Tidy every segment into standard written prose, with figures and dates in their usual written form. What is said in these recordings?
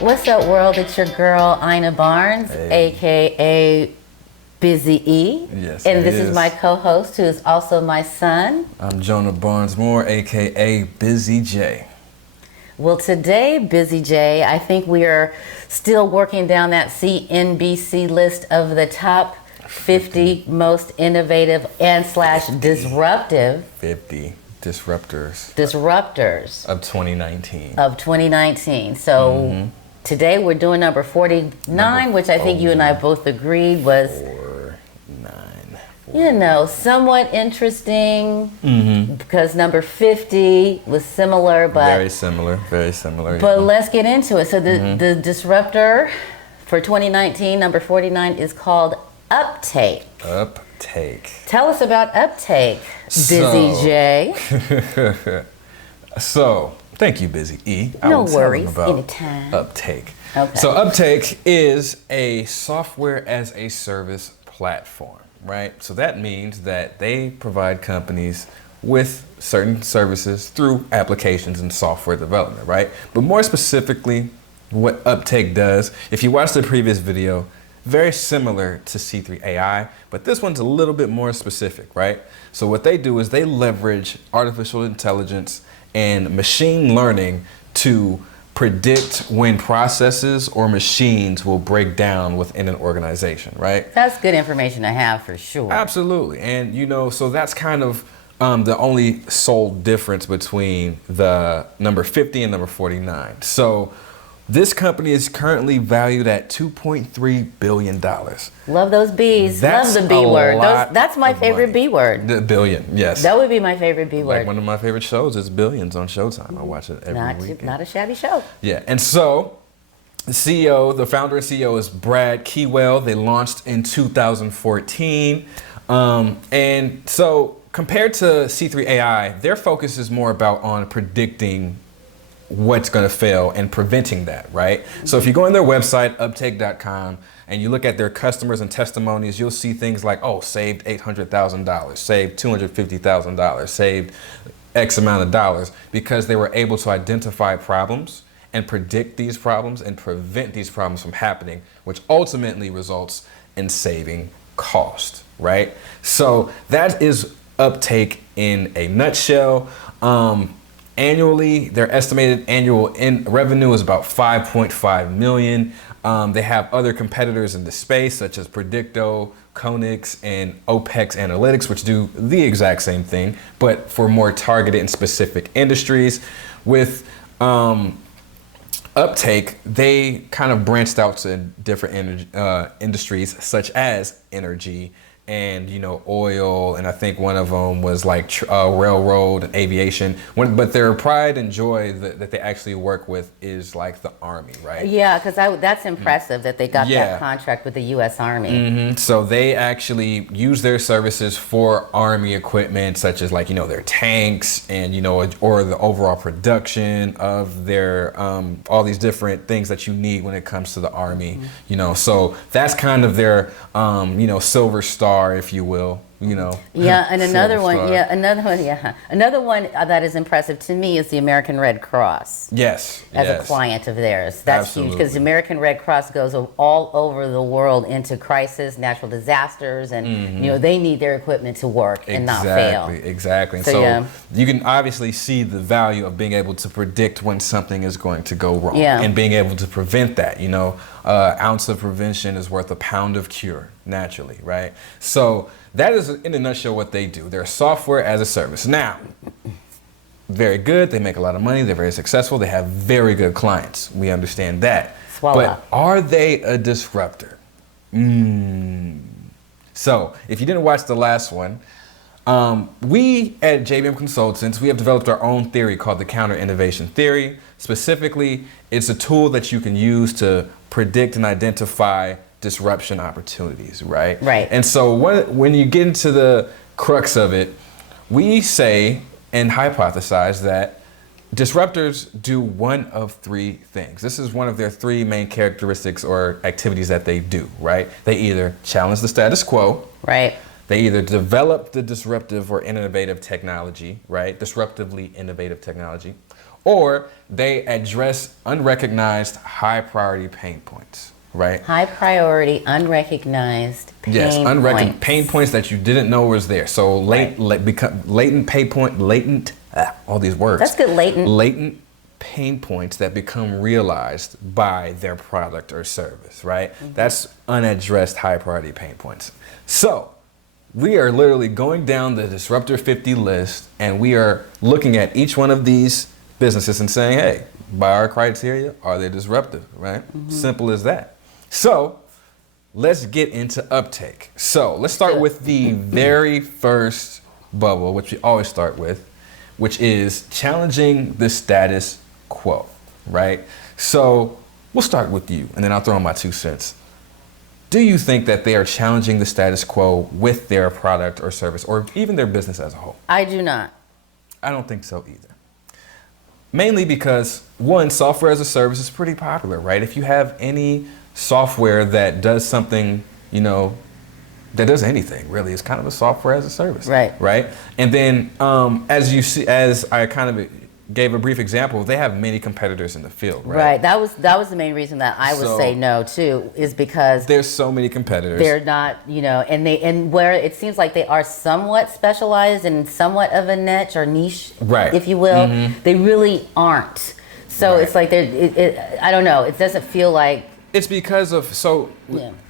What's up, world? It's your girl, Ina Barnes, aka Busy E. Yes, and this is my co-host, who is also my son. I'm Jonah Barnes Moore, aka Busy J. Well, today, Busy J, I think we are still working down that CNBC list of the top 50 most innovative and / disruptive 50 disruptors of 2019. So today we're doing number 49, which I think you and I both agreed was 49. Somewhat interesting, because number 50 was similar, but very similar. But let's get into it. So the disruptor for 2019, number 49, is called Uptake. Tell us about Uptake, Busy J. So, thank you, Busy E. No worries, anytime. Uptake. Okay. So Uptake is a software as a service platform, right? So that means that they provide companies with certain services through applications and software development, right? But more specifically, what Uptake does, if you watch the previous video, very similar to C3 AI, but this one's a little bit more specific, right? So what they do is they leverage artificial intelligence and machine learning to predict when processes or machines will break down within an organization, right? That's good information to have for sure. Absolutely. And so that's kind of the only sole difference between the number 50 and number 49. So this company is currently valued at $2.3 billion. Love those B's. That's love the B word. lot That's my of favorite money. B word. The billion, yes. That would be my favorite B word. Like one of my favorite shows is Billions on Showtime. I watch it every weekend. Not a shabby show. Yeah, and so the founder and CEO is Brad Keywell. They launched in 2014. And so compared to C3 AI, their focus is more about on predicting what's going to fail and preventing that, right? So if you go on their website, uptake.com, and you look at their customers and testimonies, you'll see things like, saved $800,000, saved $250,000, saved X amount of dollars, because they were able to identify problems and predict these problems and prevent these problems from happening, which ultimately results in saving cost, right? So that is Uptake in a nutshell. Annually, their estimated annual revenue is about $5.5 million. They have other competitors in the space, such as Predicto, Konix, and Uptake Analytics, which do the exact same thing, but for more targeted and specific industries. With Uptake, they kind of branched out to different industries, such as energy and oil, and I think one of them was like railroad and aviation. But their pride and joy that they actually work with is like the Army, right? Yeah, because that's impressive that they got that contract with the U.S. Army. So they actually use their services for Army equipment, such as their tanks and or the overall production of their all these different things that you need when it comes to the Army. So that's kind of their silver star, if you will, Yeah, and another one that is impressive to me is the American Red Cross. Yes. As a client of theirs. That's huge, because the American Red Cross goes all over the world into crisis, natural disasters, and they need their equipment to work and not fail. Exactly. So you can obviously see the value of being able to predict when something is going to go wrong and being able to prevent that. Ounce of prevention is worth a pound of cure, naturally, right? So that is, in a nutshell, what they do. They're software as a service. Now, very good. They make a lot of money. They're very successful. They have very good clients. We understand that. But are they a disruptor? So if you didn't watch the last one, we at JBM Consultants, we have developed our own theory called the counter innovation theory. Specifically, it's a tool that you can use to predict and identify disruption opportunities, right? Right. And so when you get into the crux of it, we say and hypothesize that disruptors do one of three things. This is one of their three main characteristics or activities that they do, right? They either challenge the status quo. Right. They either develop the disruptive or innovative technology, right? Disruptively innovative technology, or they address unrecognized high priority pain points, right? High priority, unrecognized pain points. Pain points that you didn't know was there. So latent pain point, all these words. That's good, latent. Latent pain points that become realized by their product or service, right? That's unaddressed high priority pain points. So we are literally going down the Disruptor 50 list, and we are looking at each one of these businesses and saying, hey, by our criteria, are they disruptive, right? Simple as that. So let's get into Uptake. So let's start with the very first bubble, which we always start with, which is challenging the status quo, right? So we'll start with you, and then I'll throw in my 2 cents. Do you think that they are challenging the status quo with their product or service, or even their business as a whole? I do not. I don't think so either. Mainly because, one, software as a service is pretty popular, right? If you have any software that does something, that does anything, really, it's kind of a software as a service. Right? And then, as I kind of gave a brief example, they have many competitors in the field, right? That was the main reason that I would say no too, is because there's so many competitors. They're not, and where it seems like they are somewhat specialized in somewhat of a niche or niche, if you will, they really aren't. So it's like I don't know. It doesn't feel like. It's because of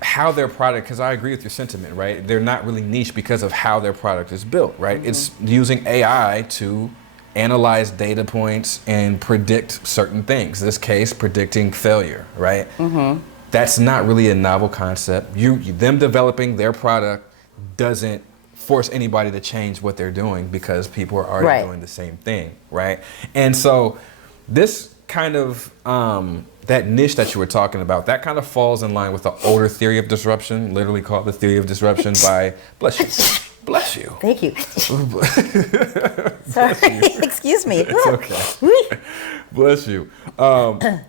how their product, because I agree with your sentiment, right? They're not really niche because of how their product is built, right? It's using AI to analyze data points and predict certain things. In this case, predicting failure, right? That's not really a novel concept. Them developing their product doesn't force anybody to change what they're doing because people are already doing the same thing, right? And so this kind of, that niche that you were talking about, that kind of falls in line with the older theory of disruption, literally called the theory of disruption by, bless you. Thank you. Sorry, excuse me. It's okay. Bless you.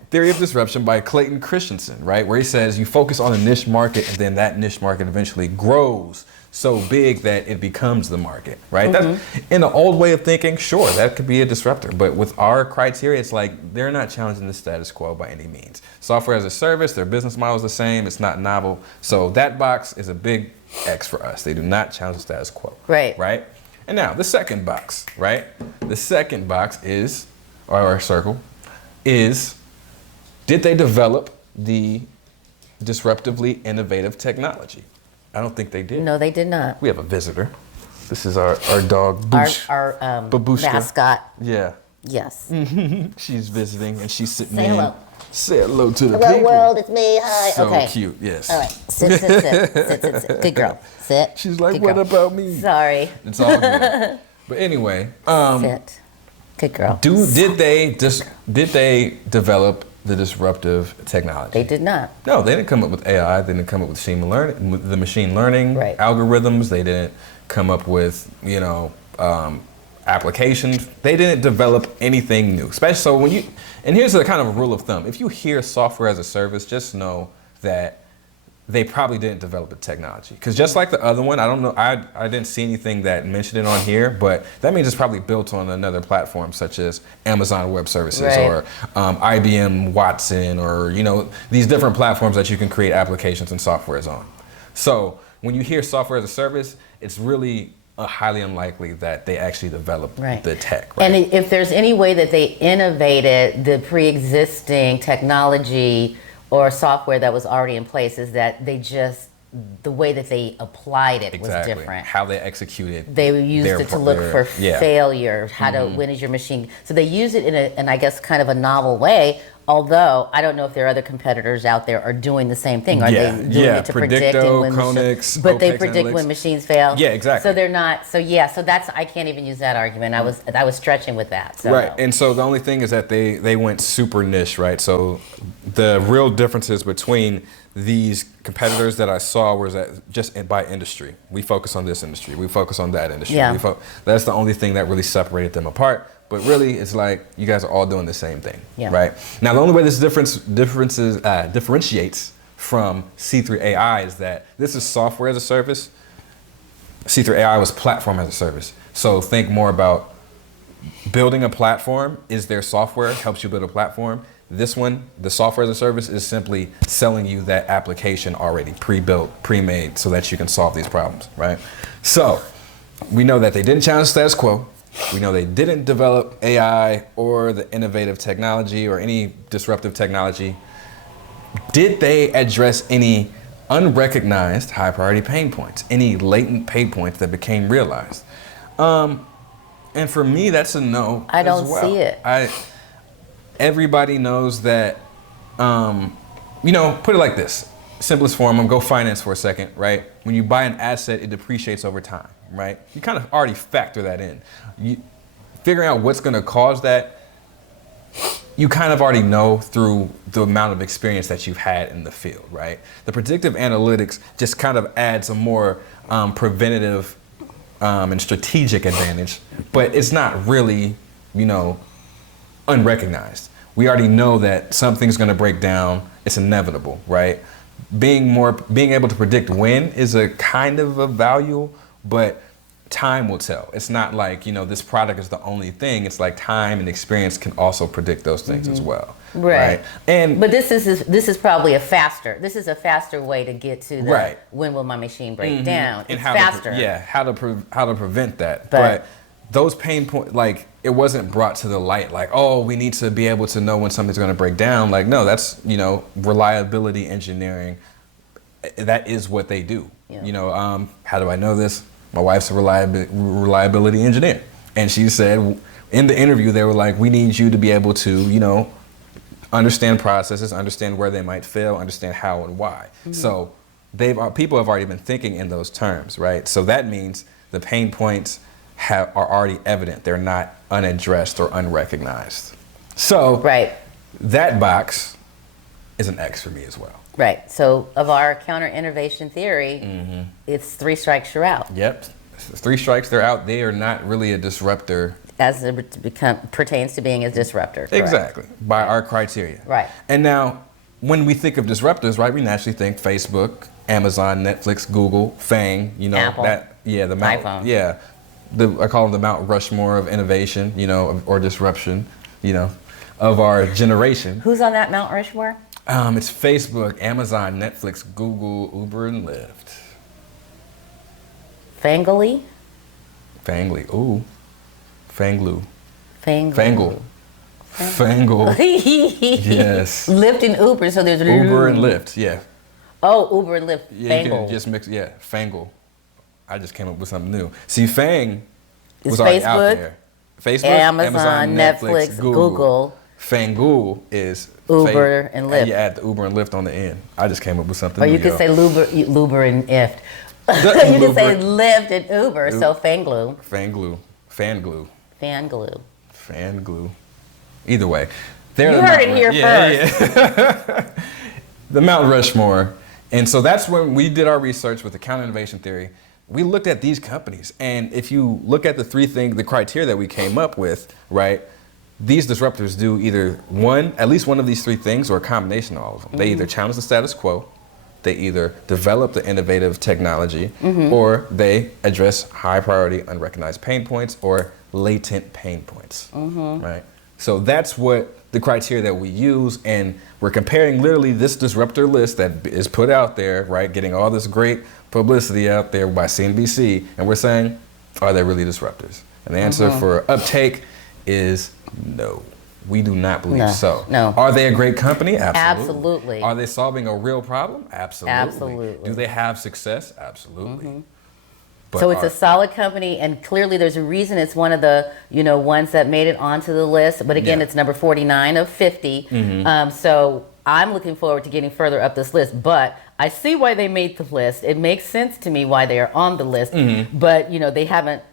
Theory of Disruption by Clayton Christensen, right? Where he says you focus on a niche market and then that niche market eventually grows so big that it becomes the market, right? That's, in the old way of thinking, sure, that could be a disruptor. But with our criteria, it's like they're not challenging the status quo by any means. Software as a service, their business model is the same. It's not novel. So that box is a big X for us. They do not challenge the status quo. Right? And now the second box, right? The second box is, or our circle, is, did they develop the disruptively innovative technology? I don't think they did. No, they did not. We have a visitor. This is our dog, Boosh. Our Babushka. mascot. Yeah. Yes. She's visiting and she's sitting Say in. hello. Say hello to the Hello, people. world, it's me. Hi. So okay. cute, yes. All right. Sit. Sit. Good girl. Sit. She's like, Good what girl. about me? Sorry. It's all good. But anyway, Sit. Good girl. did they develop the disruptive technology? They did not. No, they didn't come up with AI. They didn't come up with machine learning algorithms. They didn't come up with applications. They didn't develop anything new. Especially so when you, and here's a kind of a rule of thumb: if you hear software as a service, just know that they probably didn't develop the technology. Because just like the other one, I don't know, I didn't see anything that mentioned it on here, but that means it's probably built on another platform such as Amazon Web Services or IBM Watson, or these different platforms that you can create applications and softwares on. So when you hear software as a service, it's really highly unlikely that they actually developed the tech. Right? And if there's any way that they innovated the pre-existing technology or software that was already in place, is that they just, the way that they applied it was different. How they executed. They used it to look for failure, how to, when is your machine. So they use it in I guess, kind of a novel way, although I don't know if there are other competitors out there are doing the same thing. Are they doing it to predicting when machines, but they predict when machines fail? Yeah, exactly. So they're not, so that's, I can't even use that argument. I was stretching with that. So. Right, and so the only thing is that they went super niche, right? So the real differences between these competitors that I saw was that just by industry. We focus on this industry. We focus on that industry. Yeah. That's the only thing that really separated them apart. But really, it's like you guys are all doing the same thing, right? Now, the only way this differentiates from C3 AI is that this is software as a service. C3 AI was platform as a service. So think more about building a platform is their software, helps you build a platform. This one, the software as a service, is simply selling you that application already pre-built, pre-made, so that you can solve these problems, right? So we know that they didn't challenge status quo. We know they didn't develop AI or the innovative technology or any disruptive technology. Did they address any unrecognized high priority pain points, any latent pain points that became realized? And for me, that's a no. I don't as well. see it. Everybody knows that, put it like this. Simplest form, I'm gonna go finance for a second, right? When you buy an asset, it depreciates over time, right? You kind of already factor that in. Figuring out what's gonna cause that, you kind of already know through the amount of experience that you've had in the field, right? The predictive analytics just kind of adds a more preventative and strategic advantage, but it's not really, unrecognized. We already know that something's going to break down. It's inevitable, right? Being able to predict when is a kind of a value, but time will tell. It's not like, this product is the only thing. It's like time and experience can also predict those things as well. Right. But this is probably a faster way to get to the when will my machine break down. And it's faster. how to prevent that. But those pain points, like, it wasn't brought to the light like, oh, we need to be able to know when something's going to break down. Like, no, that's, reliability engineering. That is what they do. Yeah. How do I know this? My wife's a reliability engineer. And she said in the interview, they were like, we need you to be able to, understand processes, understand where they might fail, understand how and why. Mm-hmm. So people have already been thinking in those terms, right? So that means the pain points are already evident. They're not unaddressed or unrecognized. So that box is an X for me as well. Right. So of our counter-innovation theory, it's 3 strikes, you're out. Yep. 3 strikes, they're out. They are not really a disruptor. As it pertains to being a disruptor. Correct. Exactly. By our criteria. Right. And now, when we think of disruptors, right, we naturally think Facebook, Amazon, Netflix, Google, Fang, Apple, the Mount, iPhone. Yeah. I call them the Mount Rushmore of innovation, or disruption, of our generation. Who's on that Mount Rushmore? It's Facebook, Amazon, Netflix, Google, Uber, and Lyft. Fangly? Ooh. Fangloo. Fangle. Yes. Lyft and Uber, so there's Uber and Lyft, yeah. Oh, Uber and Lyft. Yeah, Fangle. you can just mix, Fangle. I just came up with something new. See, Fang was It's already Facebook, out there. Facebook, Amazon, Netflix, Google. Fangool is Uber and Lyft. And you add the Uber and Lyft on the end. I just came up with something Or new. you could say Luber and Ift. You could say Lyft and Uber, so Fangloo. Fangloo. Either way. You heard it here first. Yeah. The Mount Rushmore. And so that's when we did our research with the counter-innovation theory. We looked at these companies. And if you look at the criteria that we came up with, right, these disruptors do either at least one of these 3 things, or a combination of all of them. They either challenge the status quo, they either develop the innovative technology, or they address high priority unrecognized pain points or latent pain points, right? So that's what the criteria that we use, and we're comparing literally this disruptor list that is put out there, right, getting all this great publicity out there by CNBC, and we're saying, are they really disruptors? And the answer for Uptake is no. We do not believe so. No. Are they a great company? Absolutely. Absolutely. Are they solving a real problem? Absolutely. Absolutely. Do they have success? Absolutely. But So it's a solid company, and clearly there's a reason it's one of the ones that made it onto the list. But again, it's number 49 of 50. So I'm looking forward to getting further up this list. But I see why they made the list. It makes sense to me why they are on the list. But they haven't.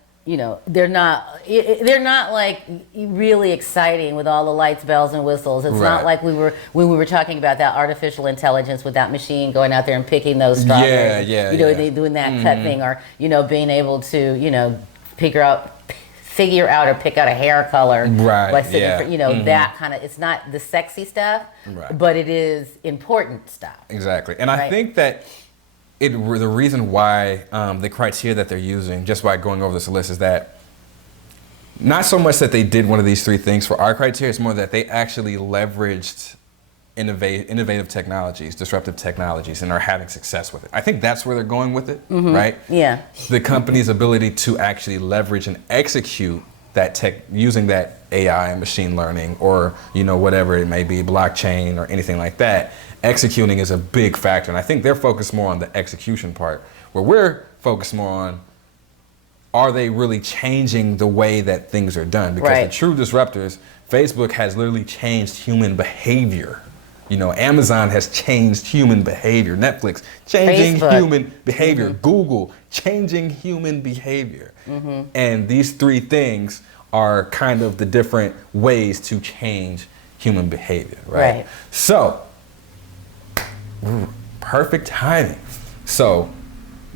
They're not like really exciting with all the lights, bells, and whistles. It's not like when we were talking about that artificial intelligence with that machine going out there and picking those strawberries. They doing that cut thing, or being able to figure out or pick out a hair color. By sitting that kind of. It's not the sexy stuff, but it is important stuff. Exactly, and I think that. The reason why the criteria that they're using, just by going over this list, is that Not so much that they did one of these 3 things for our criteria, it's more that they actually leveraged innovative technologies, disruptive technologies, and are having success with it. I think that's where they're going with it, right? Yeah. The company's ability to actually leverage and execute that tech using that AI and machine learning, or whatever it may be, blockchain or anything like that. Executing is a big factor, and I think they're focused more on the execution part, where we're focused more on, are they really changing the way that things are done? Because the true disruptors, Facebook has literally changed human behavior. Amazon has changed human behavior. Netflix changing human behavior. Google changing human behavior. And these 3 things are kind of the different ways to change human behavior, right? So, perfect timing. So,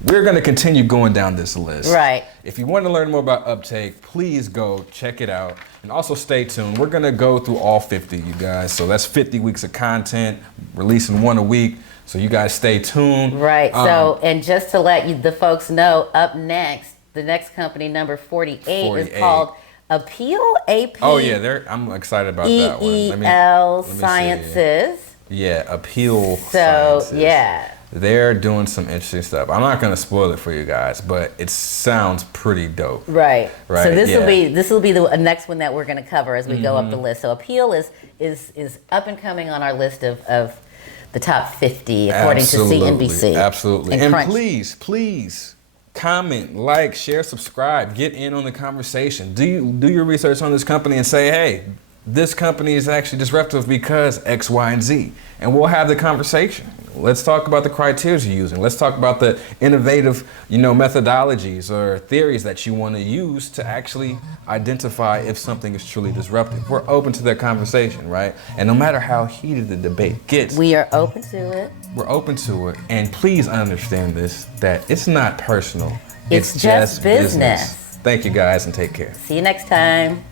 we're going to continue going down this list. Right. If you want to learn more about Uptake, please go check it out. And also stay tuned. We're going to go through all 50, you guys. So that's 50 weeks of content, releasing 1 a week. So you guys stay tuned. Right. So, and just to let the folks know, up next, the next company, number 48, is called Appeal, AP. Oh, yeah. I'm excited about that one. EEL Sciences. Yeah, Appeal Sciences. So, yeah. They're doing some interesting stuff. I'm not going to spoil it for you guys, but it sounds pretty dope. Right. So this will be the next one that we're going to cover as we go up the list. So Appeal is up and coming on our list of the top 50 according to CNBC. Absolutely. And please comment, like, share, subscribe, get in on the conversation. Do your research on this company and say, hey, this company is actually disruptive because X, Y, and Z. And we'll have the conversation. Let's talk about the criteria you're using. Let's talk about the innovative, methodologies or theories that you want to use to actually identify if something is truly disruptive. We're open to that conversation, right? And no matter how heated the debate gets, we are open to it. We're open to it. And please understand this, that it's not personal. It's just business. Thank you guys and take care. See you next time.